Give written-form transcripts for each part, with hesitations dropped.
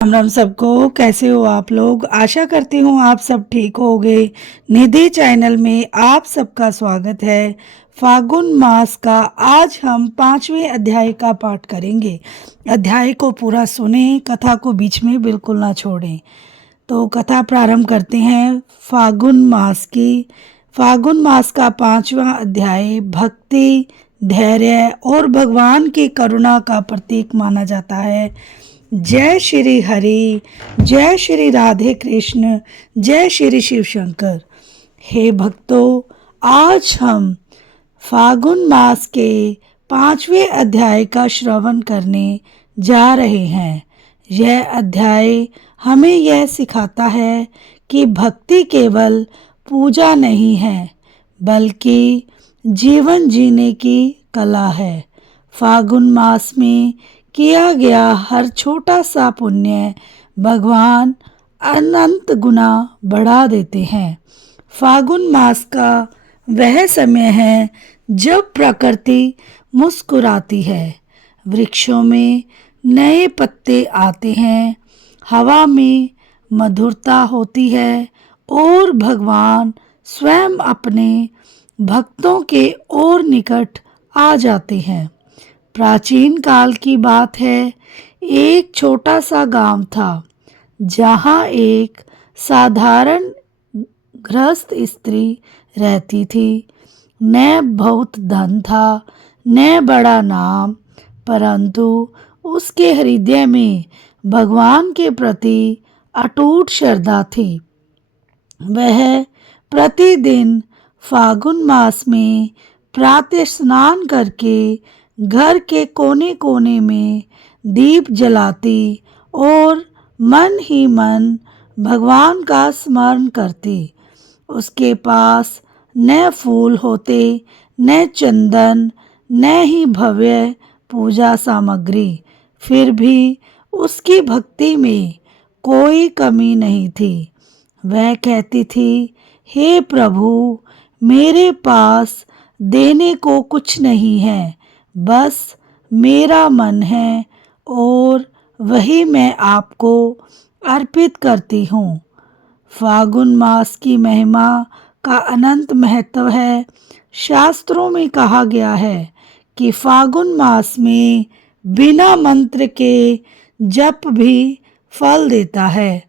राम राम सबको। कैसे हो आप लोग? आशा करती हूँ आप सब ठीक होंगे। निधि चैनल में आप सबका स्वागत है। फागुन मास का आज हम 5वें अध्याय का पाठ करेंगे। अध्याय को पूरा सुने, कथा को बीच में बिल्कुल ना छोड़ें। तो कथा प्रारंभ करते हैं फागुन मास की। फागुन मास का 5वां अध्याय भक्ति, धैर्य और भगवान की करुणा का प्रतीक माना जाता है। जय श्री हरि, जय श्री राधे कृष्ण, जय श्री शिव शंकर। हे भक्तों, आज हम फागुन मास के 5वें अध्याय का श्रवण करने जा रहे हैं। यह अध्याय हमें यह सिखाता है कि भक्ति केवल पूजा नहीं है, बल्कि जीवन जीने की कला है। फागुन मास में किया गया हर छोटा सा पुण्य भगवान अनंत गुना बढ़ा देते हैं। फागुन मास का वह समय है जब प्रकृति मुस्कुराती है, वृक्षों में नए पत्ते आते हैं, हवा में मधुरता होती है और भगवान स्वयं अपने भक्तों के और निकट आ जाते हैं। प्राचीन काल की बात है, एक छोटा सा गांव था जहां एक साधारण गृहस्थ स्त्री रहती थी। न बहुत धन था, न बड़ा नाम, परंतु उसके हृदय में भगवान के प्रति अटूट श्रद्धा थी। वह प्रतिदिन फागुन मास में प्रातः स्नान करके घर के कोने कोने में दीप जलाती और मन ही मन भगवान का स्मरण करती। उसके पास न फूल होते, न चंदन, न ही भव्य पूजा सामग्री, फिर भी उसकी भक्ति में कोई कमी नहीं थी। वह कहती थी, हे प्रभु, मेरे पास देने को कुछ नहीं है, बस मेरा मन है और वही मैं आपको अर्पित करती हूँ। फागुन मास की महिमा का अनंत महत्व है। शास्त्रों में कहा गया है कि फागुन मास में बिना मंत्र के जप भी फल देता है,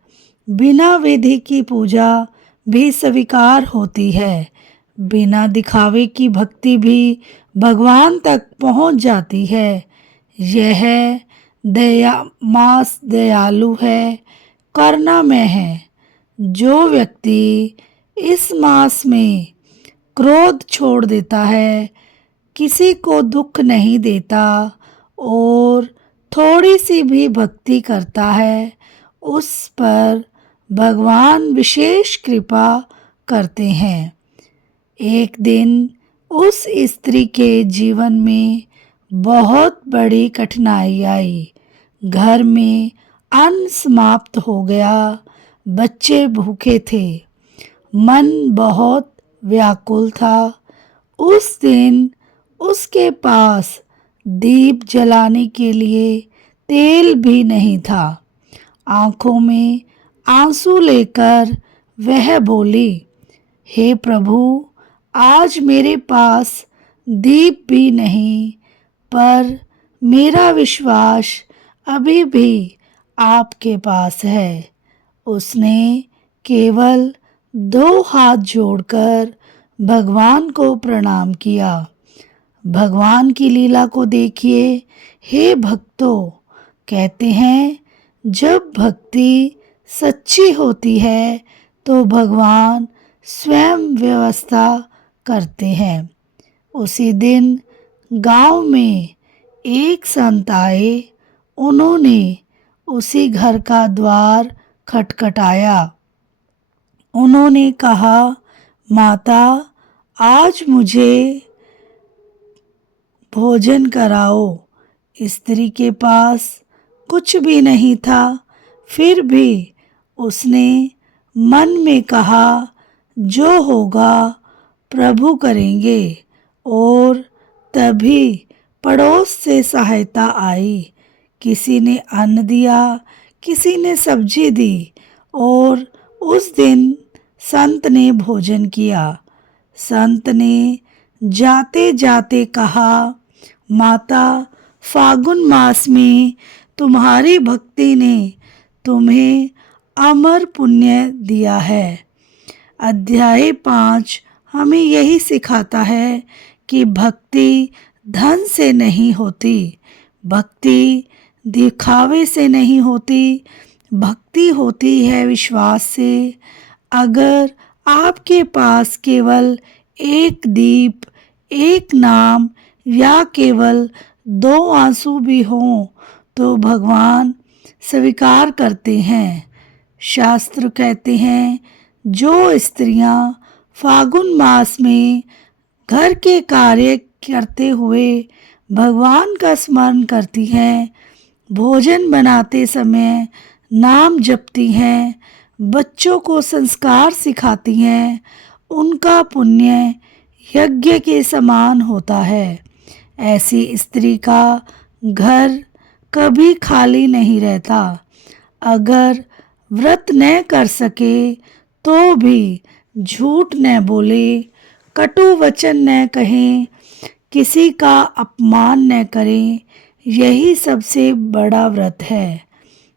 बिना विधि की पूजा भी स्वीकार होती है, बिना दिखावे की भक्ति भी भगवान तक पहुंच जाती है। यह मास दयालु है, करुणामय है। जो व्यक्ति इस मास में क्रोध छोड़ देता है, किसी को दुख नहीं देता और थोड़ी सी भी भक्ति करता है, उस पर भगवान विशेष कृपा करते हैं। एक दिन उस स्त्री के जीवन में बहुत बड़ी कठिनाई आई। घर में अन्न समाप्त हो गया, बच्चे भूखे थे, मन बहुत व्याकुल था। उस दिन उसके पास दीप जलाने के लिए तेल भी नहीं था। आंखों में आंसू लेकर वह बोली, हे प्रभु, आज मेरे पास दीप भी नहीं, पर मेरा विश्वास अभी भी आपके पास है। उसने केवल 2 हाथ जोड़कर भगवान को प्रणाम किया। भगवान की लीला को देखिए। हे भक्तों, कहते हैं, जब भक्ति सच्ची होती है तो भगवान स्वयं व्यवस्था करते हैं। उसी दिन गांव में एक संत आए। उन्होंने उसी घर का द्वार खटखटाया। उन्होंने कहा, माता, आज मुझे भोजन कराओ। स्त्री के पास कुछ भी नहीं था, फिर भी उसने मन में कहा, जो होगा प्रभु करेंगे। और तभी पड़ोस से सहायता आई। किसी ने अन्न दिया, किसी ने सब्जी दी और उस दिन संत ने भोजन किया। संत ने जाते जाते कहा, माता, फागुन मास में तुम्हारी भक्ति ने तुम्हें अमर पुण्य दिया है। अध्याय 5 हमें यही सिखाता है कि भक्ति धन से नहीं होती, भक्ति दिखावे से नहीं होती, भक्ति होती है विश्वास से। अगर आपके पास केवल एक दीप, एक नाम या केवल 2 आंसू भी हों तो भगवान स्वीकार करते हैं। शास्त्र कहते हैं, जो स्त्रियां फागुन मास में घर के कार्य करते हुए भगवान का स्मरण करती हैं, भोजन बनाते समय नाम जपती हैं, बच्चों को संस्कार सिखाती हैं, उनका पुण्य यज्ञ के समान होता है। ऐसी स्त्री का घर कभी खाली नहीं रहता। अगर व्रत न कर सके तो भी झूठ न बोले, कटु वचन न कहें, किसी का अपमान न करें, यही सबसे बड़ा व्रत है।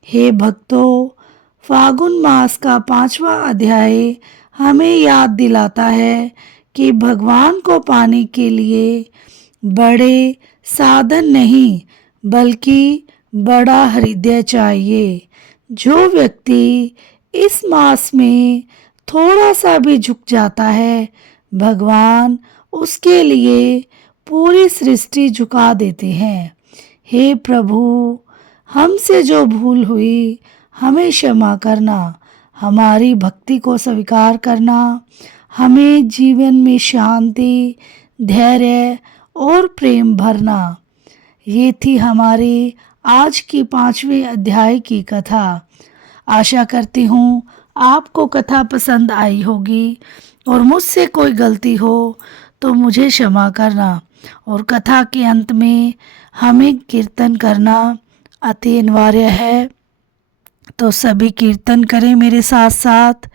हे भक्तों, फागुन मास का 5वां अध्याय हमें याद दिलाता है कि भगवान को पाने के लिए बड़े साधन नहीं बल्कि बड़ा हृदय चाहिए। जो व्यक्ति इस मास में थोड़ा सा भी झुक जाता है, भगवान उसके लिए पूरी सृष्टि झुका देते हैं। हे प्रभु, हमसे जो भूल हुई हमें क्षमा करना, हमारी भक्ति को स्वीकार करना, हमें जीवन में शांति, धैर्य और प्रेम भरना। ये थी हमारी आज की 5वें अध्याय की कथा। आशा करती हूँ आपको कथा पसंद आई होगी और मुझसे कोई गलती हो तो मुझे क्षमा करना। और कथा के अंत में हमें कीर्तन करना अति अनिवार्य है, तो सभी कीर्तन करें मेरे साथ साथ।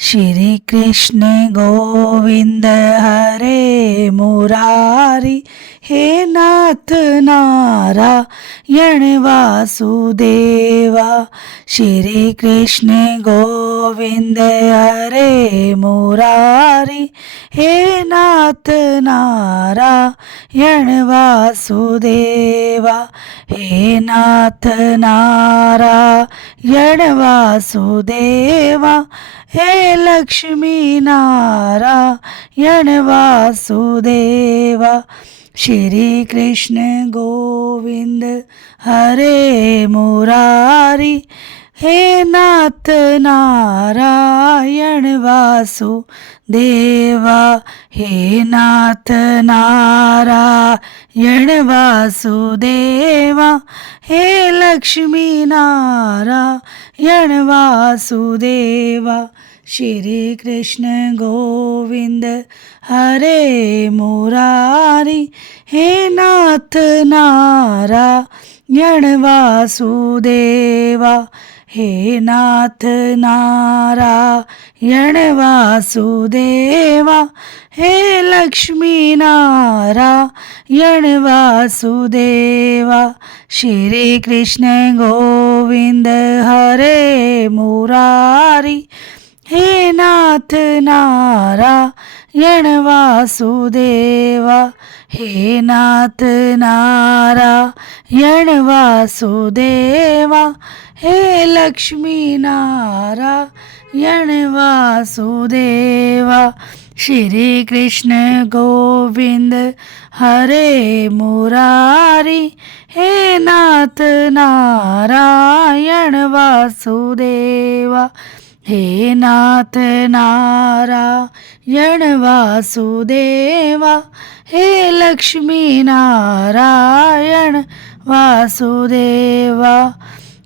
श्री कृष्ण गोविंद हरे मुरारी, हे नाथ नारायण वासुदेवा। श्री कृष्ण गोविंद हरे मुरारी, हे नाथ नारायण वासुदेवा। हे नाथ नारायण वासुदेवा, हे लक्ष्मी नारायण वासुदेवा। श्री कृष्ण गोविंद हरे मुरारी, हे नाथ नारायण वासुदेवा। हे नाथ नारायण वासुदेवा, हे लक्ष्मी नारायण वासुदेवा। श्री कृष्ण गोविंद हरे मुरारी, हे नाथ नारायण वासुदेवा। हे नाथ नारायण वासुदेवा, हे लक्ष्मी नारायण वासुदेवा। श्री कृष्ण गोविंद हरे मुरारी, हे नाथ नारायण वासुदेवा। हे नाथ नारायण वासुदेवा, हे लक्ष्मी नारायण वासुदेवा। श्री कृष्ण गोविंद हरे मुरारी, हे नाथ नारायण वासुदेवा। हे नाथ नारायण वासुदेवा, हे लक्ष्मी नारायण वासुदेवा।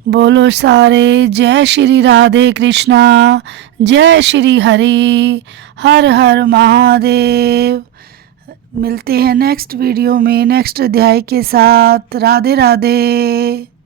बोलो सारे जय श्री राधे कृष्णा, जय श्री हरि, हर हर महादेव। मिलते हैं नेक्स्ट वीडियो में नेक्स्ट अध्याय के साथ। राधे राधे।